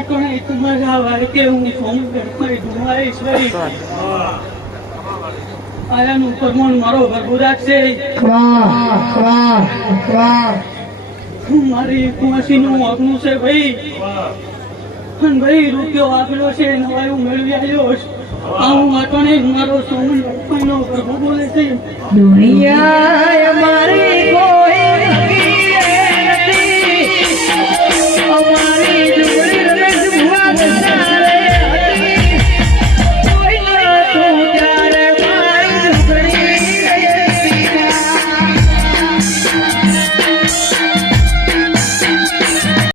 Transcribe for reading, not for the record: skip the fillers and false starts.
અટોણે તમારા આવે કે હું સોમગઢમાં ડુમાઈશ્વરી આયાનું પરમોણ મારો ભરભૂ રાખશે. મારી કુંવાસીનું આગનું છે ભાઈ, અને ભાઈ રૂપિયો આપેલો છે નવાયું મેળવી આવ્યો. આવું અટોણે મારો સોમગઢનો ભરભૂ બોલે છે. દુનિયા મારી